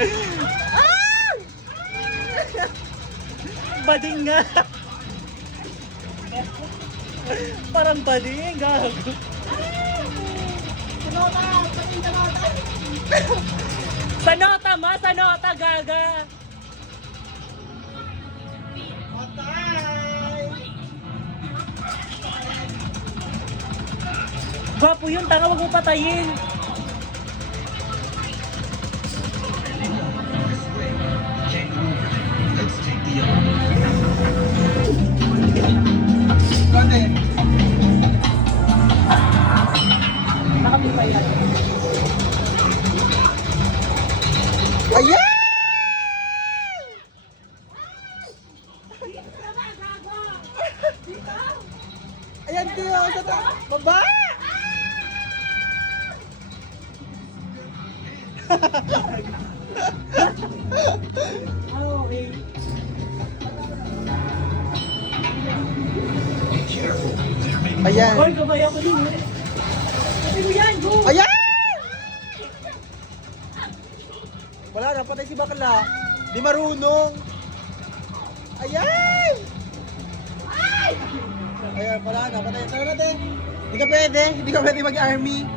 Ah! Bading nga. Parang bading, gago. Sa nota ma, sa nota gaga. Gwapo yun, tanga, wag mo patayin. Nakapipay yan. Ayan! Ayan kayo, baba! Oh, okay. Ayan! Hoy, gabay ako din. Sabi mo yan, go! Ayan! Wala na, patay si bakla. Di marunong. Ayan! Ayan, wala na, patay. Saan natin? Hindi ka pwede mag-army.